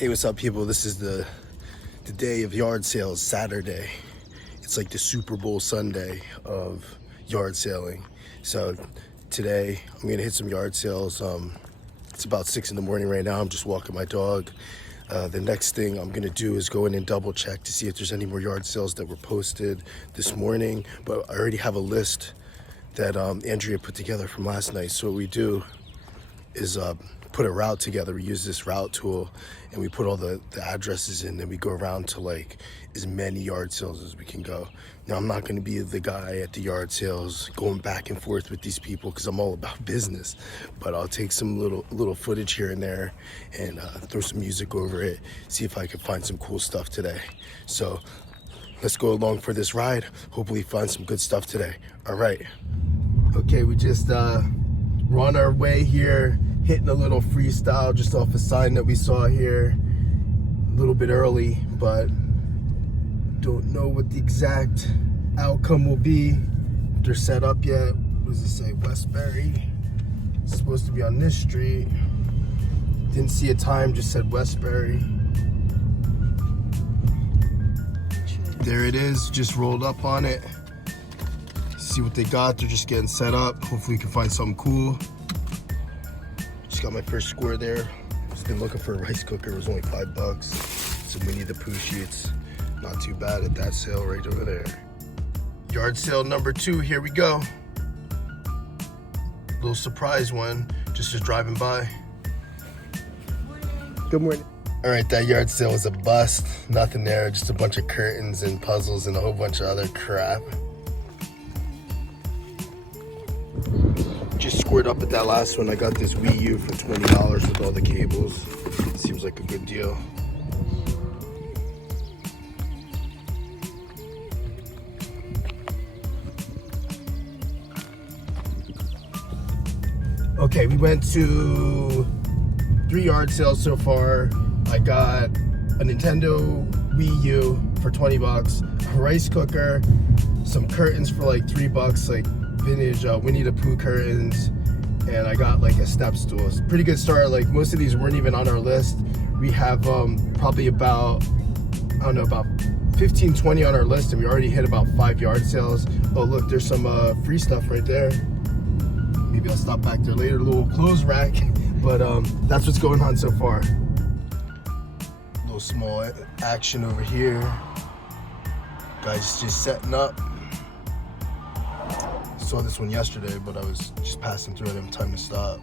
Hey, what's up, people? This is the day of yard sales, Saturday. It's like the Super Bowl Sunday of yard selling. So today I'm gonna hit some yard sales. It's about 6 in the morning right now. I'm just walking my dog. The next thing I'm gonna do is go in and double check to see if there's any more yard sales that were posted this morning. But I already have a list that Andrea put together from last night. So what we do is put a route together. We use this route tool and we put all the addresses in, and we go around to like as many yard sales as we can go. Now, I'm not going to be the guy at the yard sales going back and forth with these people because I'm all about business, but I'll take some little footage here and there and throw some music over it, see if I can find some cool stuff today. So let's go along for this ride. Hopefully find some good stuff today. All right. Okay, we just we're on our way here, hitting a little freestyle just off a sign that we saw here a little bit early, but don't know what the exact outcome will be. If they're set up yet. What does it say? Westbury. It's supposed to be on this street. Didn't see a time, just said Westbury. There it is, just rolled up on it. See what they got. They're just getting set up. Hopefully we can find something cool. Just got my first score there. Just been looking for a rice cooker. It was only $5. Some Winnie the Pooh sheets. Not too bad at that sale right over there. Yard sale number 2, here we go. Little surprise one, just as driving by. Good morning. All right, that yard sale was a bust. Nothing there, just a bunch of curtains and puzzles and a whole bunch of other crap. Just squared up at that last one. I got this Wii U for $20 with all the cables. Seems like a good deal. Okay, we went to 3 yard sales so far. I got a Nintendo Wii U for $20, a rice cooker, some curtains for like $3, like vintage Winnie the Pooh curtains, and I got like a step stool. It's a pretty good start. Like most of these weren't even on our list. We have probably about, I don't know, about 15, 20 on our list, and we already hit about 5 yard sales. Oh look, there's some free stuff right there. Maybe I'll stop back there later, a little clothes rack, but that's what's going on so far. A little small action over here. Guys just setting up. Saw this one yesterday, but I was just passing through. I didn't have time to stop.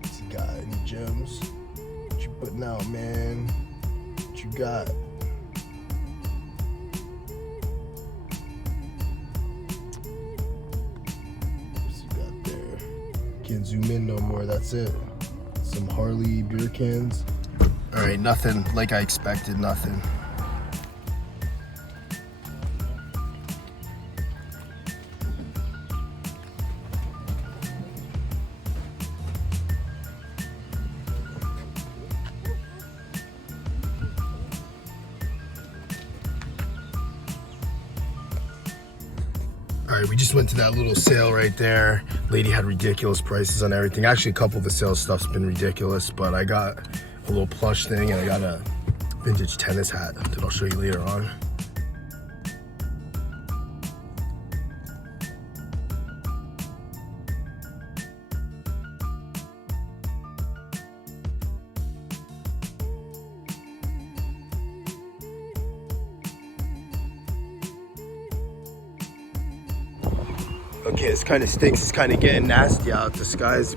What's you got? Any gems? What you putting out, man? What you got? What's you got there? Can't zoom in no more. That's it. Some Harley beer cans. All right, nothing like I expected. Nothing. All right, we just went to that little sale right there. Lady had ridiculous prices on everything. Actually, a couple of the sales stuff's been ridiculous, but I got a little plush thing and I got a vintage tennis hat that I'll show you later on. Okay, this kind of stinks. It's kind of getting nasty out. The sky's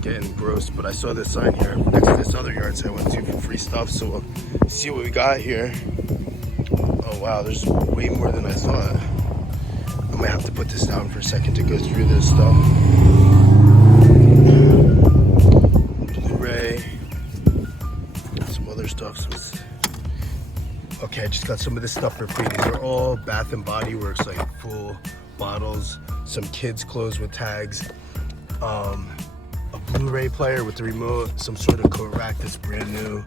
getting gross. But I saw this sign here next to this other yard sale I went to for free stuff. So we'll see what we got here. Oh wow, there's way more than I thought. I might have to put this down for a second to go through this stuff. Blu-ray, some other stuff. Okay, I just got some of this stuff for free. These are all Bath and Body Works, like full bottles. Some kids' clothes with tags, a Blu-ray player with the remote, some sort of coat rack that's brand new,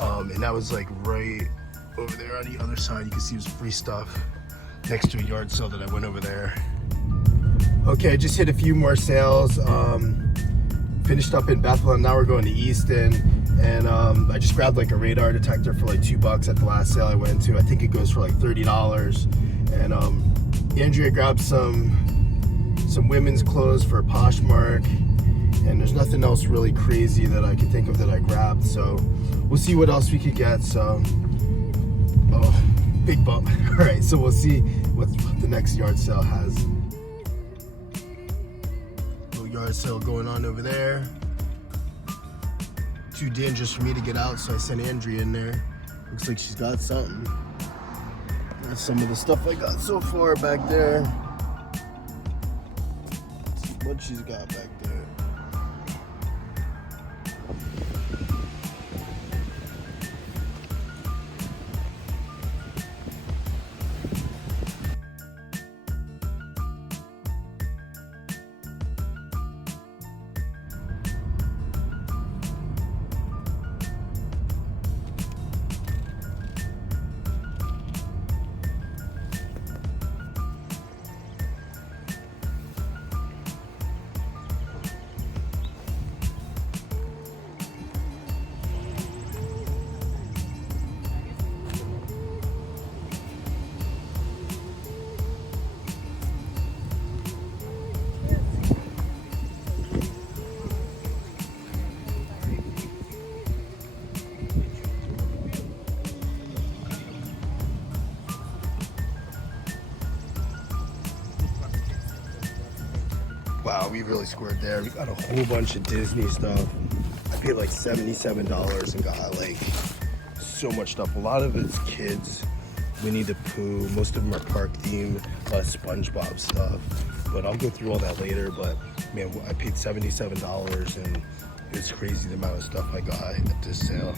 and that was like right over there on the other side. You can see it was free stuff next to a yard sale that I went over there. Okay, I just hit a few more sales. Finished up in Bethlehem. Now we're going to Easton, And I just grabbed like a radar detector for like $2 at the last sale I went to. I think it goes for like $30. And Andrea grabbed some women's clothes for Poshmark, and there's nothing else really crazy that I can think of that I grabbed. So we'll see what else we could get. So, oh, big bump. All right, so we'll see what the next yard sale has. Little yard sale going on over there. Too dangerous for me to get out, so I sent Andrea in there. Looks like she's got something. That's some of the stuff I got so far back there. Let's see what she's got back there. Wow, we really scored there. We got a whole bunch of Disney stuff. I paid like $77 and got like so much stuff. A lot of it's kids. Winnie the Pooh. Most of them are park themed. A lot of SpongeBob stuff. But I'll go through all that later. But man, I paid $77 and it's crazy the amount of stuff I got at this sale.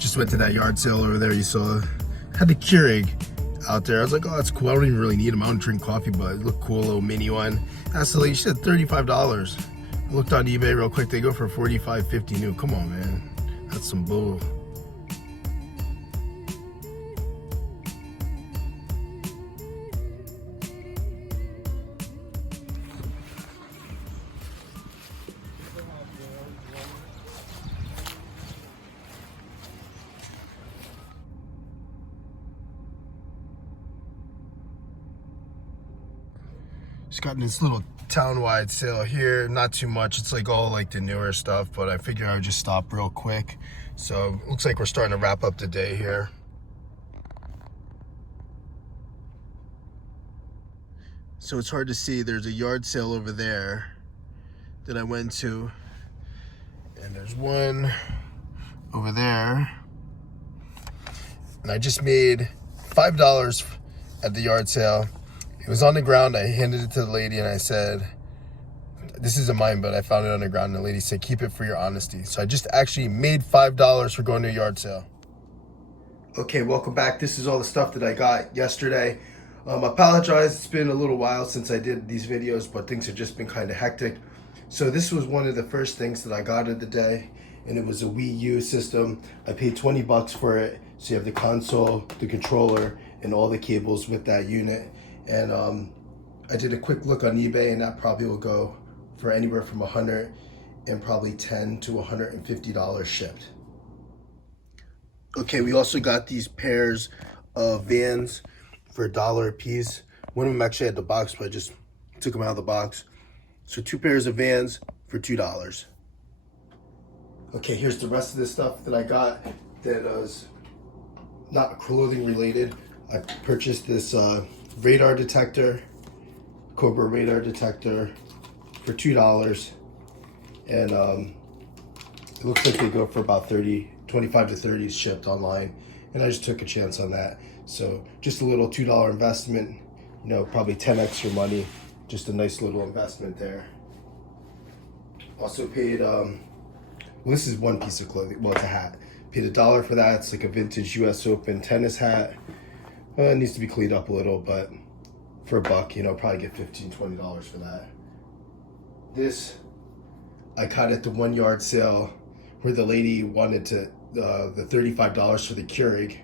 Just went to that yard sale over there. You saw, had the Keurig out there. I was like, oh, that's cool. I don't even really need them. I don't drink coffee, but it looked cool, a little mini one. That's the lady. She said $35. I looked on eBay real quick. They go for $45, $50 new. Come on, man. That's some bull. Just got this little town-wide sale here. Not too much. It's like all like the newer stuff, but I figured I would just stop real quick. So looks like we're starting to wrap up the day here. So it's hard to see. There's a yard sale over there that I went to, and there's one over there. And I just made $5 at the yard sale. It was on the ground. I handed it to the lady and I said, this isn't mine, but I found it on the ground. And the lady said, keep it for your honesty. So I just actually made $5 for going to a yard sale. Okay, welcome back. This is all the stuff that I got yesterday. I apologize. It's been a little while since I did these videos, but things have just been kind of hectic. So this was one of the first things that I got of the day, and it was a Wii U system. I paid $20 for it. So you have the console, the controller, and all the cables with that unit. And I did a quick look on eBay, and that probably will go for anywhere from $100 and probably $10 to $150 shipped. Okay, we also got these pairs of Vans for $1 a piece. One of them actually had the box, but I just took them out of the box. So 2 pairs of Vans for $2. Okay, here's the rest of the stuff that I got that was not clothing related. I purchased this radar detector, Cobra radar detector for $2. And it looks like they go for about 25 to 30 shipped online. And I just took a chance on that. So just a little $2 investment, you know, probably 10 extra money. Just a nice little investment there. Also paid, well, this is one piece of clothing, well, it's a hat. Paid $1 for that. It's like a vintage US Open tennis hat. It needs to be cleaned up a little, but for $1, you know, probably get $15, $20 for that. This I caught at the 1 yard sale where the lady wanted to the $35 for the Keurig,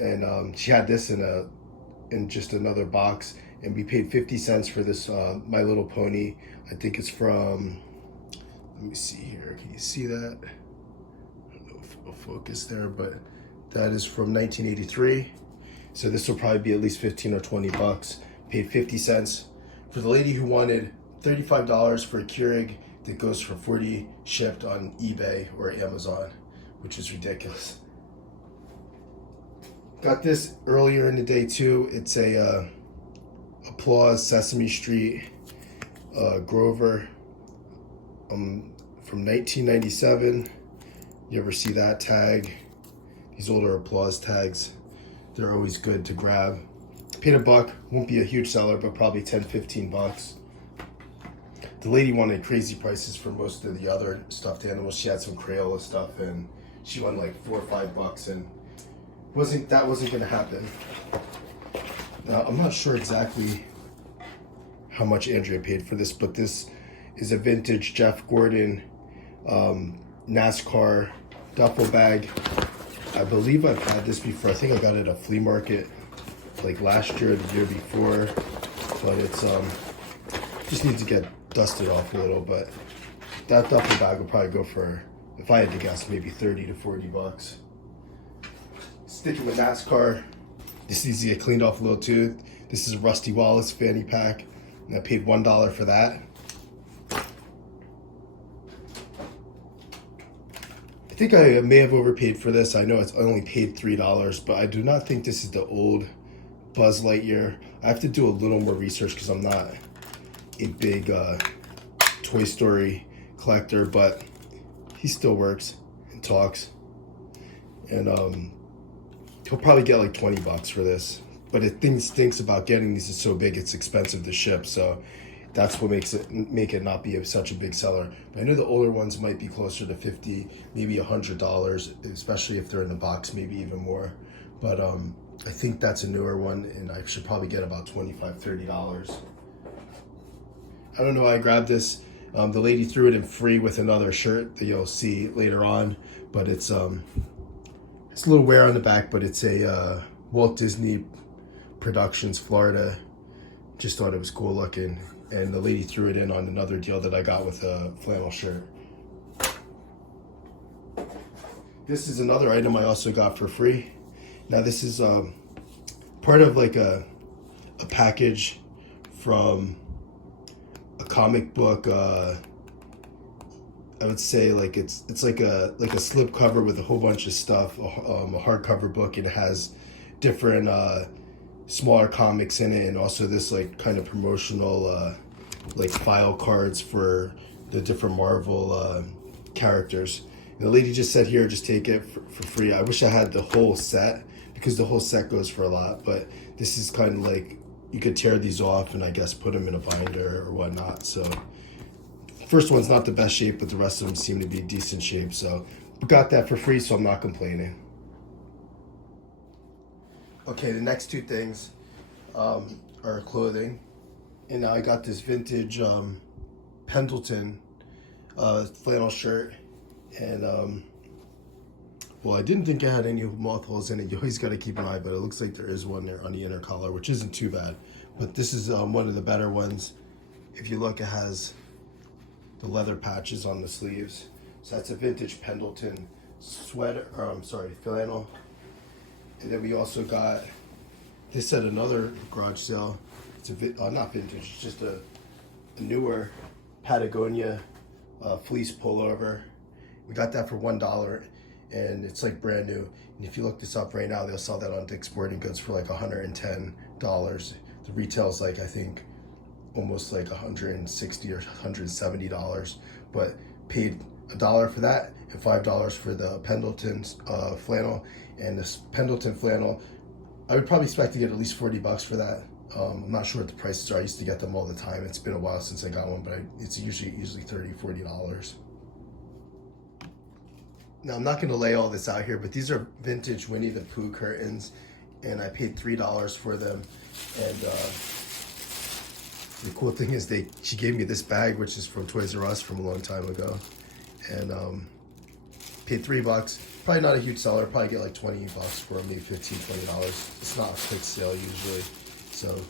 and she had this in just another box, and we paid 50 cents for this My Little Pony. I think it's from, let me see here, can you see that? I don't know if it'll focus there, but that is from 1983. So this will probably be at least 15 or 20 bucks. Paid 50 cents for the lady who wanted $35 for a Keurig that goes for 40 shipped on eBay or Amazon, which is ridiculous. Got this earlier in the day too. It's a Applause Sesame Street Grover from 1997. You ever see that tag? These older Applause tags, they're always good to grab. Paid $1, won't be a huge seller, but probably 10, 15 bucks. The lady wanted crazy prices for most of the other stuffed animals. She had some Crayola stuff, and she won like $4 or $5, and that wasn't gonna happen. Now, I'm not sure exactly how much Andrea paid for this, but this is a vintage Jeff Gordon NASCAR duffel bag. I believe I've had this before. I think I got it at a flea market like last year or the year before, but it's just needs to get dusted off a little. But that duffel bag will probably go for, if I had to guess, maybe 30 to 40 bucks. Sticking with NASCAR, this needs to get cleaned off a little too. This is a Rusty Wallace fanny pack, and I paid $1 for that. I think I may have overpaid for this. I know it's only paid $3, but I do not think this is the old Buzz Lightyear. I have to do a little more research because I'm not a big Toy Story collector, but he still works and talks. And he'll probably get like 20 bucks for this. But the thing stinks about getting these is so big, it's expensive to ship. So that's what make it not be such a big seller. But I know the older ones might be closer to $50, maybe $100, especially if they're in the box, maybe even more. But I think that's a newer one, and I should probably get about $25, $30. I don't know why I grabbed this. The lady threw it in free with another shirt that you'll see later on, but it's a little wear on the back, but it's a Walt Disney Productions Florida. Just thought it was cool looking, and the lady threw it in on another deal that I got with a flannel shirt. This is another item I also got for free. Now this is part of like a package from a comic book. I would say like it's like a slip cover with a whole bunch of stuff, a hardcover book, and it has different smaller comics in it, and also this like kind of promotional like file cards for the different Marvel characters. And the lady just said, here, just take it for free. I wish I had the whole set, because the whole set goes for a lot, but this is kind of like, you could tear these off and I guess put them in a binder or whatnot. So first one's not the best shape, but the rest of them seem to be decent shape. So got that for free, so I'm not complaining. Okay, the next two things are clothing. And I got this vintage Pendleton flannel shirt. And well, I didn't think it had any moth holes in it. You always got to keep an eye, but it looks like there is one there on the inner collar, which isn't too bad. But this is one of the better ones. If you look, it has the leather patches on the sleeves. So that's a vintage Pendleton sweater, flannel. And then we also got this at another garage sale. It's not vintage, it's just a newer Patagonia fleece pullover. We got that for $1, and it's like brand new. And if you look this up right now, they'll sell that on Dick's Sporting Goods for like $110. The retail's like, I think, almost like $160 or $170, but paid $1 for that and $5 for the Pendleton flannel. And this Pendleton flannel, I would probably expect to get at least 40 bucks for that. I'm not sure what the prices are. I used to get them all the time. It's been a while since I got one, but it's usually $30, $40. Now, I'm not going to lay all this out here, but these are vintage Winnie the Pooh curtains, and I paid $3 for them. And the cool thing is she gave me this bag, which is from Toys R Us from a long time ago. And Paid $3. Probably not a huge seller. Probably get like 20 bucks for maybe 15, $20. It's not a quick sale usually. So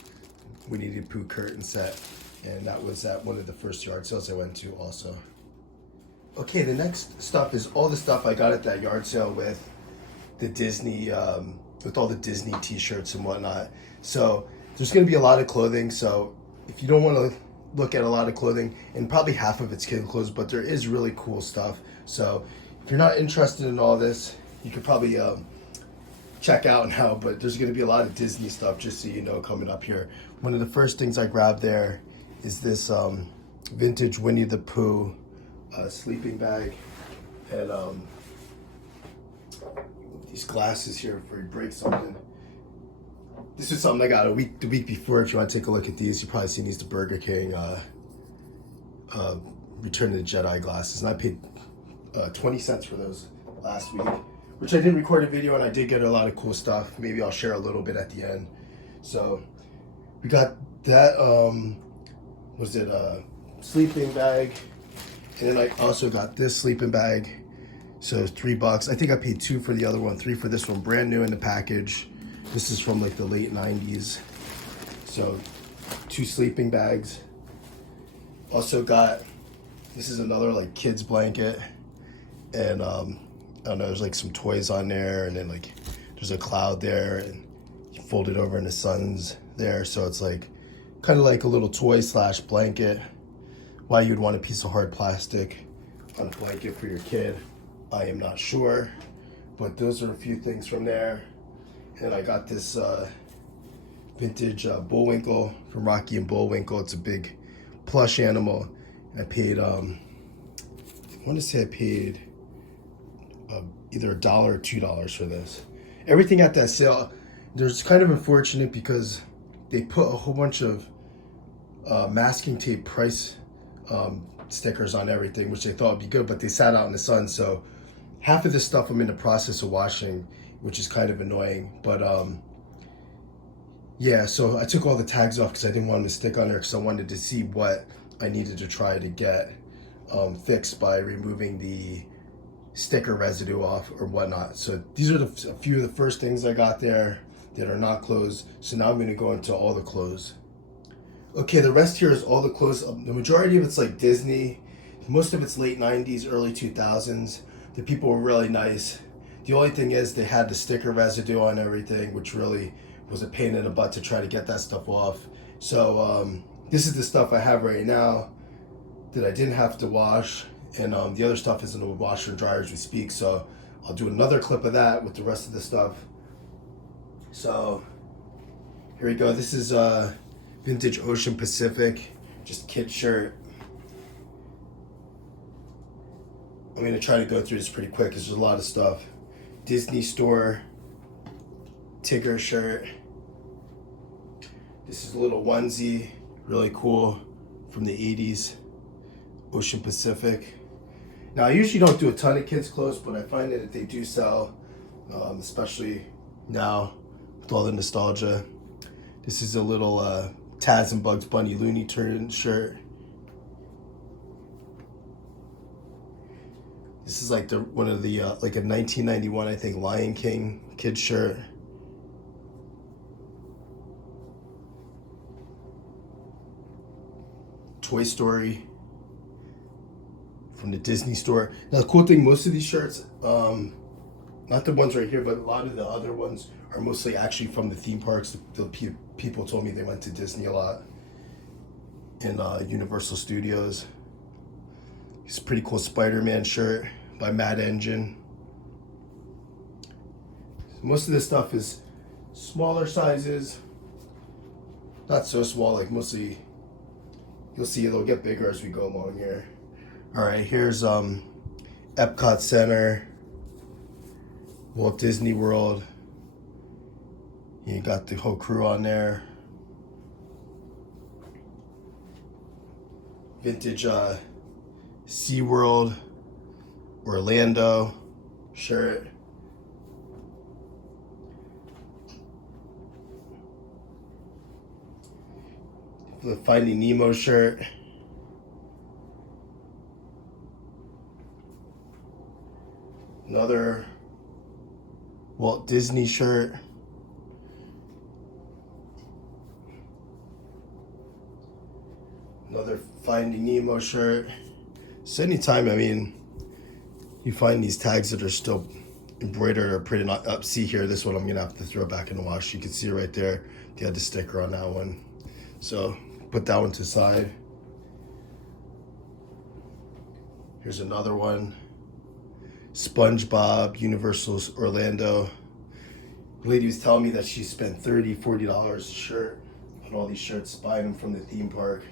we needed a poo curtain set, and that was at one of the first yard sales I went to also. Okay, the next stuff is all the stuff I got at that yard sale with the Disney, with all the Disney T-shirts and whatnot. So there's going to be a lot of clothing. So if you don't want to look at a lot of clothing, and probably half of it's kid clothes, but there is really cool stuff. So if you're not interested in all this, you could probably check out now. But there's going to be a lot of Disney stuff, just so you know, coming up here. One of the first things I grabbed there is this vintage Winnie the Pooh sleeping bag, and these glasses here for you break something. This is something I got the week before. If you want to take a look at these, you've probably seen these, the Burger King Return of the Jedi glasses, and I paid 20 cents for those last week, which I did record a video, and I did get a lot of cool stuff. Maybe I'll share a little bit at the end. So we got that sleeping bag, and then I also got this sleeping bag. So $3. I think I paid $2 for the other one, $3 for this one, brand new in the package. This is from like the late 90s. So 2 sleeping bags. Also got, this is another like kids blanket, and I don't know, there's like some toys on there, and then like there's a cloud there, and you fold it over and the sun's there. So it's like kind of like a little toy slash blanket. Why you'd want a piece of hard plastic on a blanket for your kid, I am not sure, but those are a few things from there. And I got this vintage Bullwinkle from Rocky and Bullwinkle. It's a big plush animal. And I paid, I want to say I paid either $1 or $2 for this. Everything at that sale, there's kind of unfortunate because they put a whole bunch of masking tape price stickers on everything, which they thought would be good, but they sat out in the sun. So half of this stuff I'm in the process of washing, which is kind of annoying. But yeah, so I took all the tags off because I didn't want them to stick on there, because I wanted to see what I needed to try to get fixed by removing the sticker residue off or whatnot. So these are a few of the first things I got there that are not clothes. So now I'm going to go into all the clothes. Okay, the rest here is all the clothes. The majority of it's like Disney. Most of it's late 90s, early 2000s. The people were really nice. The only thing is they had the sticker residue on everything, which really was a pain in the butt to try to get that stuff off. So this is the stuff I have right now that I didn't have to wash. And the other stuff is in the washer and dryer as we speak. So I'll do another clip of that with the rest of the stuff. So here we go. This is vintage Ocean Pacific, just kid shirt. I'm gonna try to go through this pretty quick because there's a lot of stuff. Disney Store Tigger shirt. This is a little onesie, really cool, from the 80s, Ocean Pacific. Now I usually don't do a ton of kids clothes, but I find that they do sell, especially now with all the nostalgia. This is a little Taz and Bugs Bunny Looney Tunes shirt. This is like one of the like a 1991, I think, Lion King kid shirt. Toy Story from the Disney Store. Now the cool thing, most of these shirts, not the ones right here, but a lot of the other ones are mostly actually from the theme parks. The people told me they went to Disney a lot, in Universal Studios. It's a pretty cool Spider-Man shirt by Mad Engine. Most of this stuff is smaller sizes. Not so small, like mostly, you'll see it'll get bigger as we go along here. All right, here's Epcot Center, Walt Disney World. You got the whole crew on there. Vintage SeaWorld Orlando shirt. The Finding Nemo shirt. Another Walt Disney shirt. Another Finding Nemo shirt. So anytime, I mean, you find these tags that are still embroidered or printed up. See here, this one I'm gonna have to throw back in the wash. You can see it right there. They had the sticker on that one. So put that one to the side. Here's another one. SpongeBob, Universal Orlando. The lady was telling me that she spent $30, $40 a shirt on all these shirts, buying them from the theme park.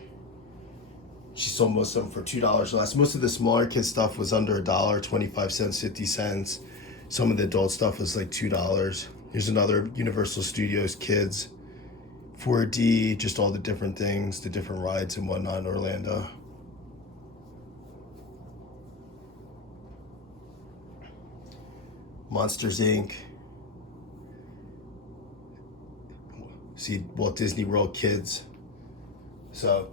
She sold most of them for $2 less. Most of the smaller kid stuff was under $1, 25 cents, 50 cents. Some of the adult stuff was like $2. Here's another Universal Studios Kids 4D, just all the different things, the different rides and whatnot in Orlando. Monsters Inc. See Walt Disney World Kids. So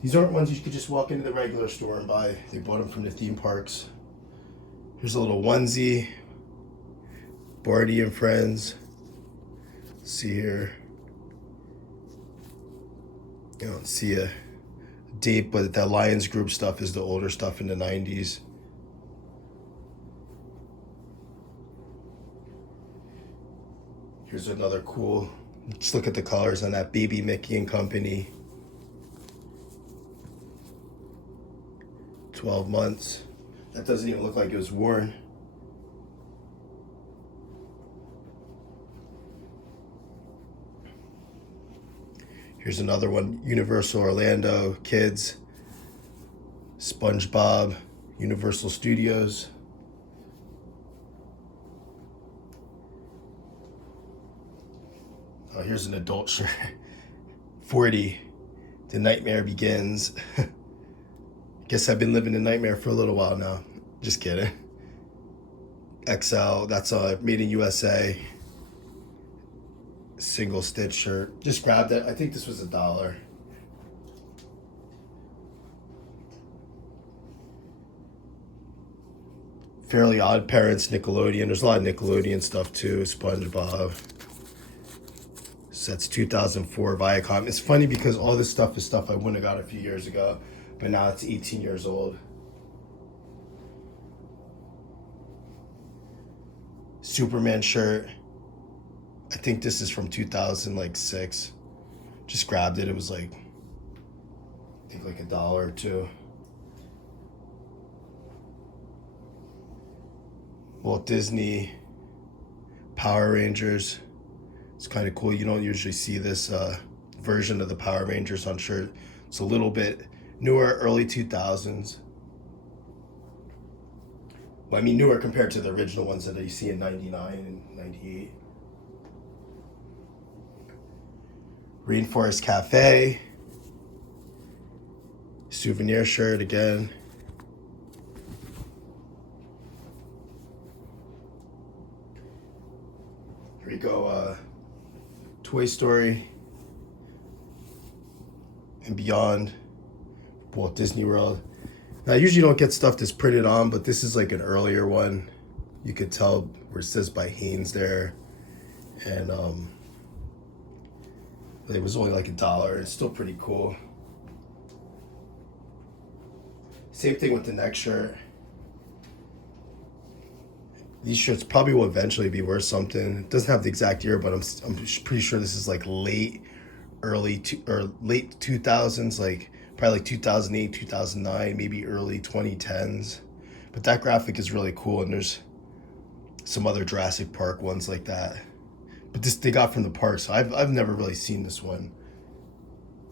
these aren't ones you could just walk into the regular store and buy. They bought them from the theme parks. Here's a little onesie. Barney and Friends. Let's see here. You don't see a date, but that Lions Group stuff is the older stuff in the 90s. Here's another cool, just look at the colors on that Baby Mickey and Company. 12 months. That doesn't even look like it was worn. Here's another one, Universal Orlando Kids, SpongeBob, Universal Studios. Oh, here's an adult shirt. 40, The Nightmare Begins. Guess I've been living a nightmare for a little while now. Just kidding. XL, that's made in USA. Single stitch shirt. Just grabbed it. I think this was $1. Fairly Odd Parents, Nickelodeon. There's a lot of Nickelodeon stuff too. SpongeBob. So that's 2004 Viacom. It's funny because all this stuff is stuff I wouldn't have got a few years ago, but now it's 18 years old. Superman shirt. I think this is from 2006. Just grabbed it. It was like, I think like $1 or $2. Walt Disney Power Rangers. It's kind of cool. You don't usually see this version of the Power Rangers on shirt. It's a little bit newer, early 2000s. Well, I mean newer compared to the original ones that you see in 99 and 98. Rainforest Cafe. Souvenir shirt again. Here we go, Toy Story and Beyond, Walt Disney World. Now, I usually don't get stuff that's printed on, but this is like an earlier one. You could tell where it says by Haynes there. And it was only like $1. It's still pretty cool. Same thing with the next shirt. These shirts probably will eventually be worth something. It doesn't have the exact year, but I'm pretty sure this is like late 2000s, like probably like 2008, 2009, maybe early 2010s. But that graphic is really cool, and there's some other Jurassic Park ones like that. But this they got from the park, so I've never really seen this one.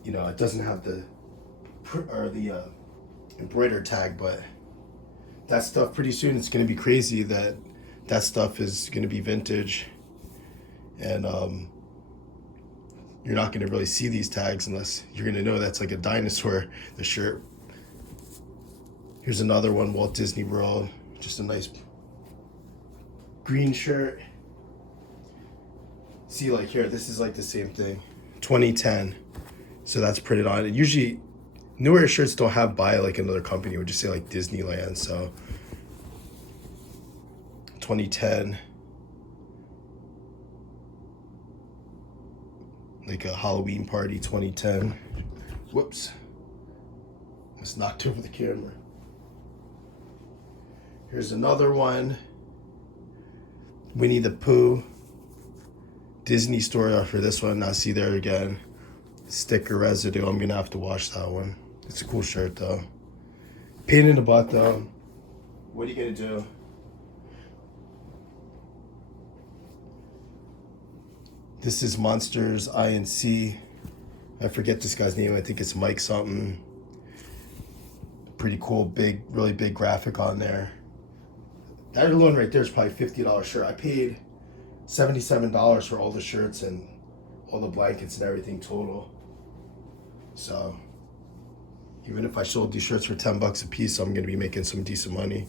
You know, it doesn't have the embroidered tag, but that stuff pretty soon it's going to be crazy that stuff is going to be vintage, and you're not going to really see these tags unless you're going to know that's like a dinosaur, the shirt. Here's another one, Walt Disney World, just a nice green shirt. See, like here, this is like the same thing, 2010. So that's printed on. And usually newer shirts don't have by like another company, it would just say like Disneyland. So 2010. Like a Halloween party 2010. Whoops. Almost knocked over the camera. Here's another one. Winnie the Pooh. Disney story for this one. Now see there again. Sticker residue. I'm gonna have to wash that one. It's a cool shirt though. Pain in the butt though. What are you gonna do? This is Monsters INC. I forget this guy's name. I think it's Mike something. Pretty cool, big, really big graphic on there. That alone right there is probably $50 shirt. I paid $77 for all the shirts and all the blankets and everything total. So even if I sold these shirts for $10 a piece, I'm gonna be making some decent money.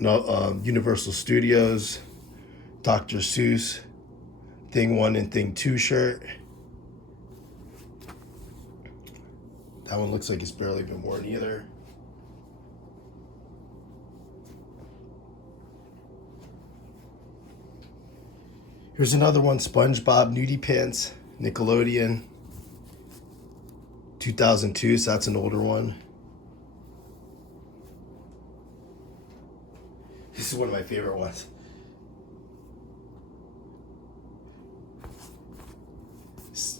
No, Universal Studios, Dr. Seuss, Thing 1 and Thing 2 shirt. That one looks like it's barely been worn either. Here's another one, SpongeBob Nudie Pants, Nickelodeon, 2002, so that's an older one. This is one of my favorite ones.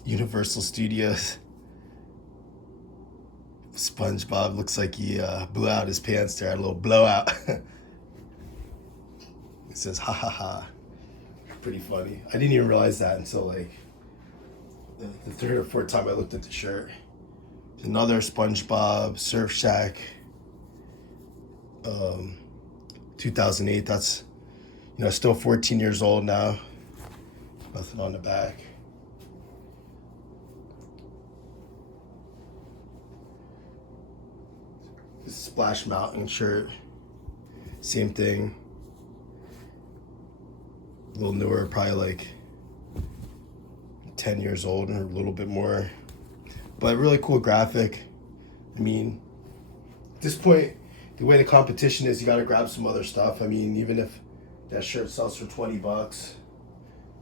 Universal Studios. SpongeBob looks like he blew out his pants there, had a little blowout. It says, ha ha ha. Pretty funny. I didn't even realize that until like the third or fourth time I looked at the shirt. Another SpongeBob Surf Shack, 2008. That's, you know, still 14 years old now. Nothing on the back. This Splash Mountain shirt, same thing. A little newer, probably like 10 years old or a little bit more. But really cool graphic. I mean, at this point, the way the competition is, you gotta grab some other stuff. I mean, even if that shirt sells for $20,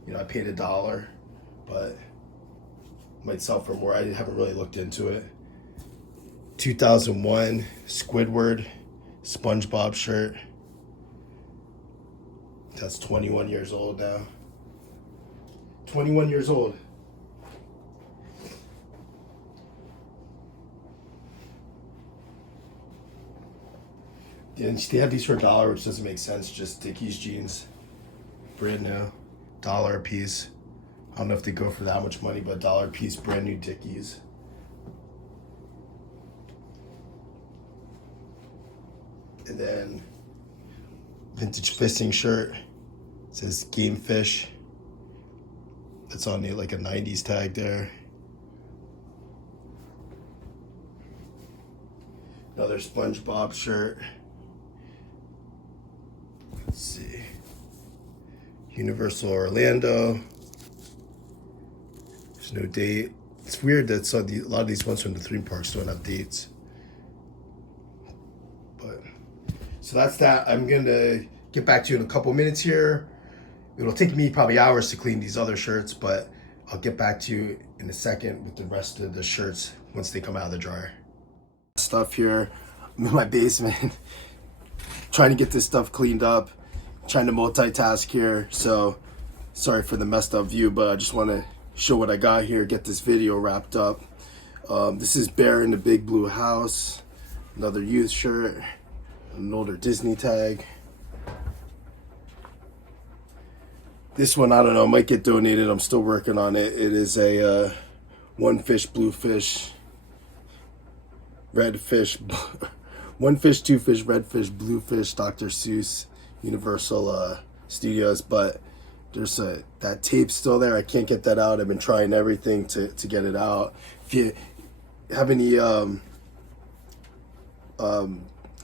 you know, I paid $1, but it might sell for more. I haven't really looked into it. 2001 Squidward SpongeBob shirt. That's 21 years old now. 21 years old. And they have these for $1, which doesn't make sense. Just Dickies jeans, brand new, $1 a piece. I don't know if they go for that much money, but $1 a piece, brand new Dickies. And then vintage fishing shirt. It says Game Fish. That's on the, like a 90s tag there. Another SpongeBob shirt. Let's see. Universal Orlando. There's no date. It's weird that a lot of these ones from the theme parks don't have dates. But so that's that. I'm gonna get back to you in a couple minutes here. It'll take me probably hours to clean these other shirts, but I'll get back to you in a second with the rest of the shirts once they come out of the dryer. Stuff here. I'm in my basement trying to get this stuff cleaned up, trying to multitask here. So sorry for the messed up view, but I just want to show what I got here, get this video wrapped up. This is Bear in the Big Blue House. Another youth shirt, an older Disney tag. This one, I don't know, might get donated. I'm still working on it. It is a one fish, blue fish, red fish, one fish, two fish, red fish, blue fish, Dr. Seuss, Universal Studios. But there's that tape's still there. I can't get that out. I've been trying everything to get it out. If you have any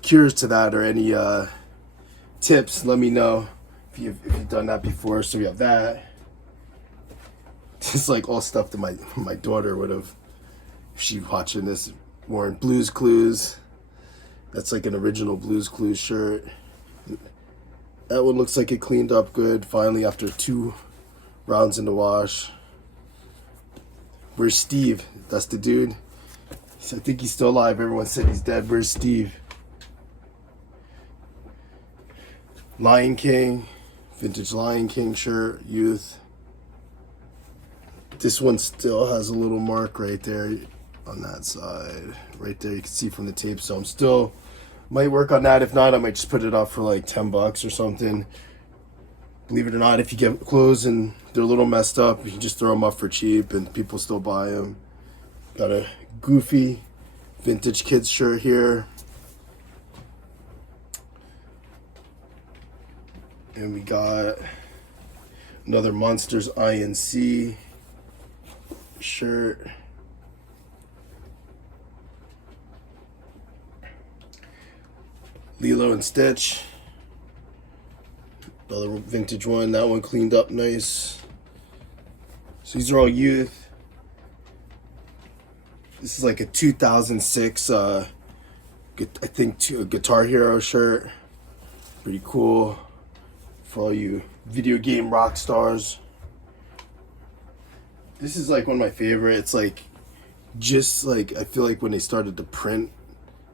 cures to that or any tips, let me know. If you've done that before. So we have that. It's like all stuff that my daughter would have, if she's watching this, worn. Blues Clues. That's like an original Blues Clues shirt. That one looks like it cleaned up good finally after 2 rounds in the wash. Where's Steve? That's the dude. I think he's still alive. Everyone said he's dead. Where's Steve? Lion King, vintage Lion King shirt, youth. This one still has a little mark right there on that side. Right there, you can see from the tape. So I'm still, might work on that. If not, I might just put it up for like $10 or something. Believe it or not, if you get clothes and they're a little messed up, you can just throw them up for cheap and people still buy them. Got a goofy vintage kids shirt here. And we got another Monsters INC shirt. Lilo and Stitch. Another vintage one. That one cleaned up nice. So these are all youth. This is like a 2006, I think, a Guitar Hero shirt. Pretty cool for all you video game rock stars. This is like one of my favorite. It's like, just like, I feel like when they started to print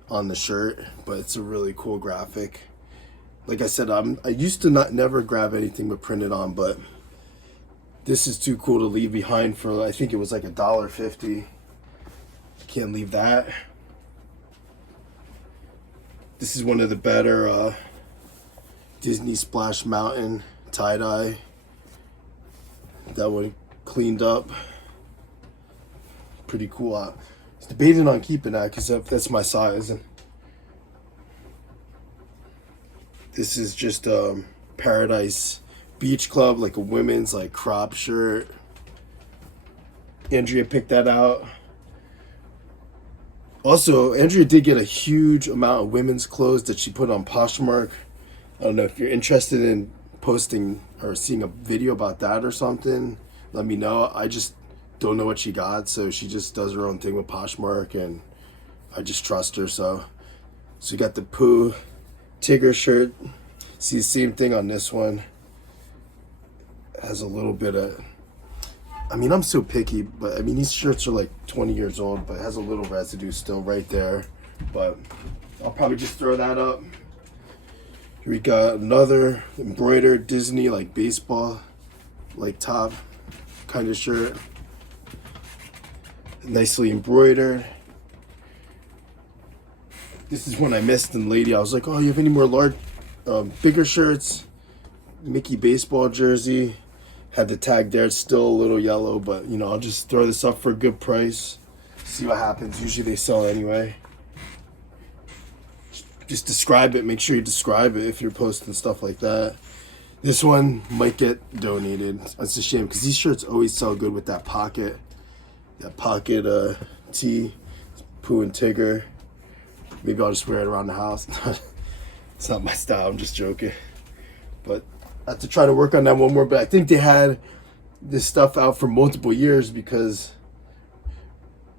on the shirt, but it's a really cool graphic. Like I said, I used to never grab anything but print it on, but this is too cool to leave behind for, I think it was like $1.50. Can't leave that. This is one of the better Disney Splash Mountain tie-dye. That one cleaned up. Pretty cool. I was debating on keeping that because that's my size. And this is just Paradise Beach Club, like a women's like crop shirt. Andrea picked that out. Also, Andrea did get a huge amount of women's clothes that she put on Poshmark. I don't know if you're interested in posting or seeing a video about that or something. Let me know. I just don't know what she got, so she just does her own thing with Poshmark, and I just trust her. So you got the Pooh Tigger shirt. See the same thing on this one. Has a little bit of, I mean, I'm so picky, but I mean, these shirts are like 20 years old, but it has a little residue still right there. But I'll probably just throw that up. Here we got another embroidered Disney, like baseball, like top kind of shirt. Nicely embroidered. This is one I missed in Lady. I was like, oh, you have any more large, bigger shirts? Mickey baseball jersey. Had the tag there. It's still a little yellow, but you know, I'll just throw this up for a good price. See what happens. Usually they sell anyway. Just describe it. Make sure you describe it if you're posting stuff like that. This one might get donated. That's a shame because these shirts always sell good with that pocket tee. Pooh and Tigger. Maybe I'll just wear it around the house. It's not my style. I'm just joking. But I have to try to work on that one more. But I think they had this stuff out for multiple years because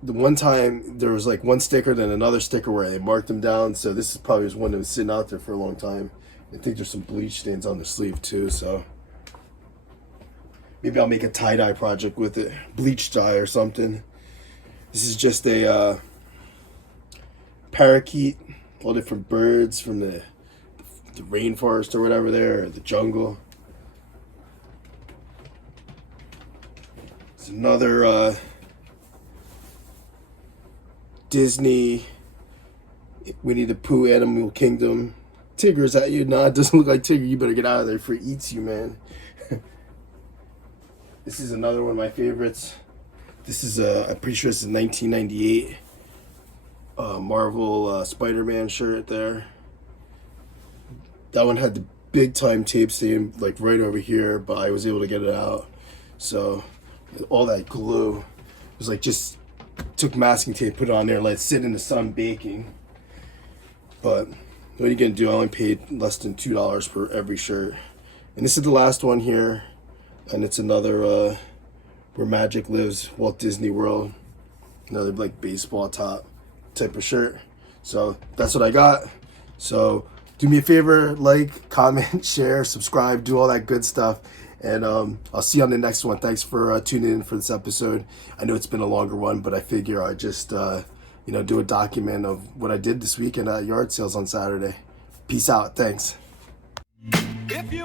the one time there was like one sticker, then another sticker where they marked them down. So this is probably one that was sitting out there for a long time. I think there's some bleach stains on the sleeve too. So maybe I'll make a tie-dye project with it. Bleach dye or something. This is just a parakeet. All different birds from the rainforest or whatever there, or the jungle. It's another Disney Winnie the Pooh Animal Kingdom. Tigger's at you. Nah, it doesn't look like Tigger. You better get out of there before it eats you, man. This is another one of my favorites. This is I'm pretty sure this is 1998 Marvel Spider-Man shirt there. That one had the big time tape stain like right over here, but I was able to get it out. So all that glue, it was like just took masking tape, put it on there, and let it sit in the sun baking. But what are you gonna do? I only paid less than $2 for every shirt. And this is the last one here, and it's another Where Magic Lives, Walt Disney World. Another like baseball top type of shirt. So that's what I got. So do me a favor, like, comment, share, subscribe, do all that good stuff. And I'll see you on the next one. Thanks for tuning in for this episode. I know it's been a longer one, but I figure I'd just do a document of what I did this weekend at yard sales on Saturday. Peace out. Thanks. If you